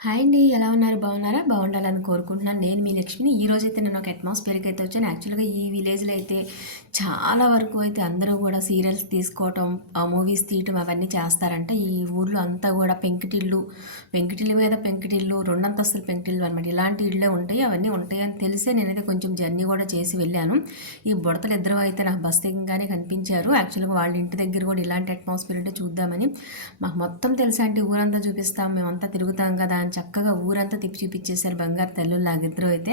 Hi అండి. ఎలా ఉన్నారు? బాగున్నారా? బాగుండాలని కోరుకుంటున్నాను. నేను మీ లక్ష్మిని. ఈరోజైతే నేను ఒక అట్మాస్ఫియర్‌కి అయితే వచ్చాను. యాక్చువల్‌గా ఈ విలేజ్‌లో అయితే చాలా వరకు అయితే అందరూ కూడా సీరియల్స్ తీసుకోవటం, మూవీస్ తీయటం అవన్నీ చేస్తారంట. ఈ ఊర్లో అంతా కూడా పెంకుటిల్లు, పెంకుటిల్లు మీద పెంకుటిల్లు, రెండంతస్తుల పెంకుటిల్లు అనమాట. ఇలాంటి ఇళ్ళే ఉంటాయి. అవన్నీ ఉంటాయని తెలిసే నేనైతే కొంచెం జర్నీ కూడా చేసి వెళ్ళాను. ఈ బుడతలు ఇద్దరు అయితే నాకు బస్ దిగంగానే కనిపించారు. యాక్చువల్‌గా వాళ్ళ ఇంటి దగ్గర కూడా ఇలాంటి అట్మాస్ఫియర్ ఉంటే చూద్దామని. మాకు మొత్తం తెలుసా అంటే ఊరంతా చూపిస్తాం, మేమంతా తిరుగుతాం కదా అని చక్కగా ఊరంతా తిప్పి చూపించేశారు బంగారు తల్లుల్లాగా ఇద్దరు అయితే.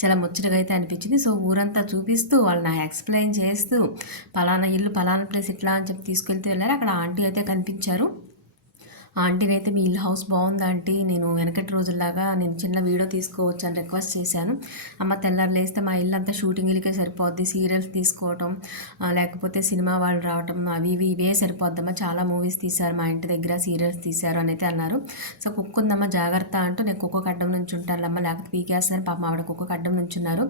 చాలా ముచ్చటగా అయితే అనిపించింది. సో ఊరంతా చూపిస్తూ వాళ్ళు నాకు ఎక్స్ప్లెయిన్ చేస్తూ పలానా ఇల్లు పలానా ప్లేస్ ఇట్లా అని చెప్పి తీసుకెళ్తూ వెళ్ళారు. అక్కడ ఆంటీ అయితే కనిపించారు. ఆంటీనైతే మీ ఇల్లు హౌస్ బాగుంది ఆంటీ, నేను వెనకటి రోజుల్లాగా నేను చిన్న వీడియో తీసుకోవచ్చు అని రిక్వెస్ట్ చేశాను. అమ్మ తెల్లారు లేస్తే మా ఇల్లు అంతా షూటింగ్లకే సరిపోద్ది, సీరియల్స్ తీసుకోవటం లేకపోతే సినిమా వాళ్ళు రావటం అవి ఇవి ఇవే సరిపోద్దమ్మా, చాలా మూవీస్ తీశారు మా ఇంటి దగ్గర, సీరియల్స్ తీశారు అని అయితే అన్నారు. సో కుక్క ఉందమ్మా జాగ్రత్త అంటూ నేను కుక్క అడ్డం నుంచి ఉంటానులమ్మ లేకపోతే పీకేస్తాను పాపం ఆవిడ కుక్క అడ్డం నుంచి ఉన్నారు.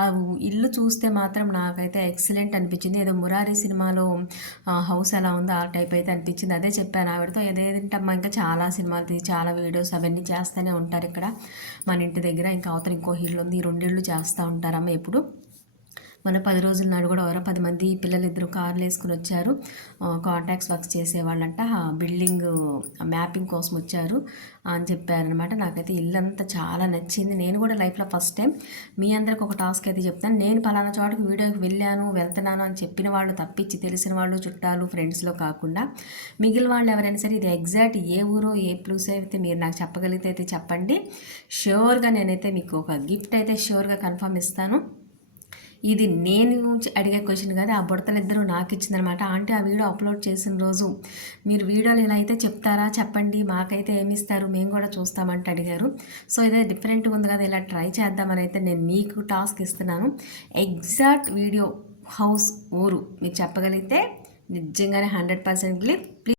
ఆ ఇల్లు చూస్తే మాత్రం నాకైతే ఎక్సలెంట్ అనిపించింది. ఏదో మురారి సినిమాలో హౌస్ ఎలా ఉందో ఆ టైప్ అయితే అనిపించింది. అదే చెప్పాను ఆవిడతో, ఏదేంటమ్మా ఇంకా చాలా సినిమాలు చాలా వీడియోస్ అవన్నీ చేస్తూనే ఉంటారు ఇక్కడ మన ఇంటి దగ్గర. ఇంకా అవతల ఇంకో ఇల్లు ఉంది, ఈ రెండిళ్ళు చేస్తూ ఉంటారమ్మ ఎప్పుడు. మన 10 రోజుల నాడు కూడా ఎవరో 10 మంది పిల్లలు ఇద్దరు కార్లు వేసుకుని వచ్చారు. కాంట్రాక్ట్స్ వర్క్స్ చేసేవాళ్ళంట, బిల్డింగ్ మ్యాపింగ్ కోసం వచ్చారు అని చెప్పారనమాట. నాకైతే ఇల్లంతా చాలా నచ్చింది. నేను కూడా లైఫ్లో ఫస్ట్ టైం మీ అందరికి ఒక టాస్క్ అయితే చెప్తాను. నేను పలానా చోటుకి వీడియోకి వెళ్తున్నాను అని చెప్పిన వాళ్ళు తప్పించి తెలిసిన వాళ్ళు చుట్టాలు ఫ్రెండ్స్లో కాకుండా మిగిలిన వాళ్ళు ఎవరైనా సరే ఇది ఎగ్జాక్ట్ ఏ ఊరో ఏ ప్లేస్ అయితే మీరు నాకు చెప్పగలిగితే అయితే చెప్పండి. ష్యూర్గా నేనైతే మీకు ఒక గిఫ్ట్ అయితే ష్యూర్గా కన్ఫర్మ్ ఇస్తాను. ఇది నేను అడిగే క్వశ్చన్ కాదు, ఆ బుడతలు ఇద్దరు నాకు ఇచ్చిందనమాట. ఆంటీ ఆ వీడియో అప్లోడ్ చేసిన రోజు మీరు వీడియోలు ఇలా అయితే చెప్తారా చెప్పండి, మాకైతే ఏమి ఇస్తారు మేము కూడా చూస్తామంటే అడిగారు. సో ఇదే డిఫరెంట్గా ఉంది కదా, ఇలా ట్రై చేద్దామని అయితే నేను మీకు టాస్క్ ఇస్తున్నాను. ఎగ్జాక్ట్ వీడియో హౌస్ ఊరు మీరు చెప్పగలిగితే నిజంగానే 100% ప్లీజ్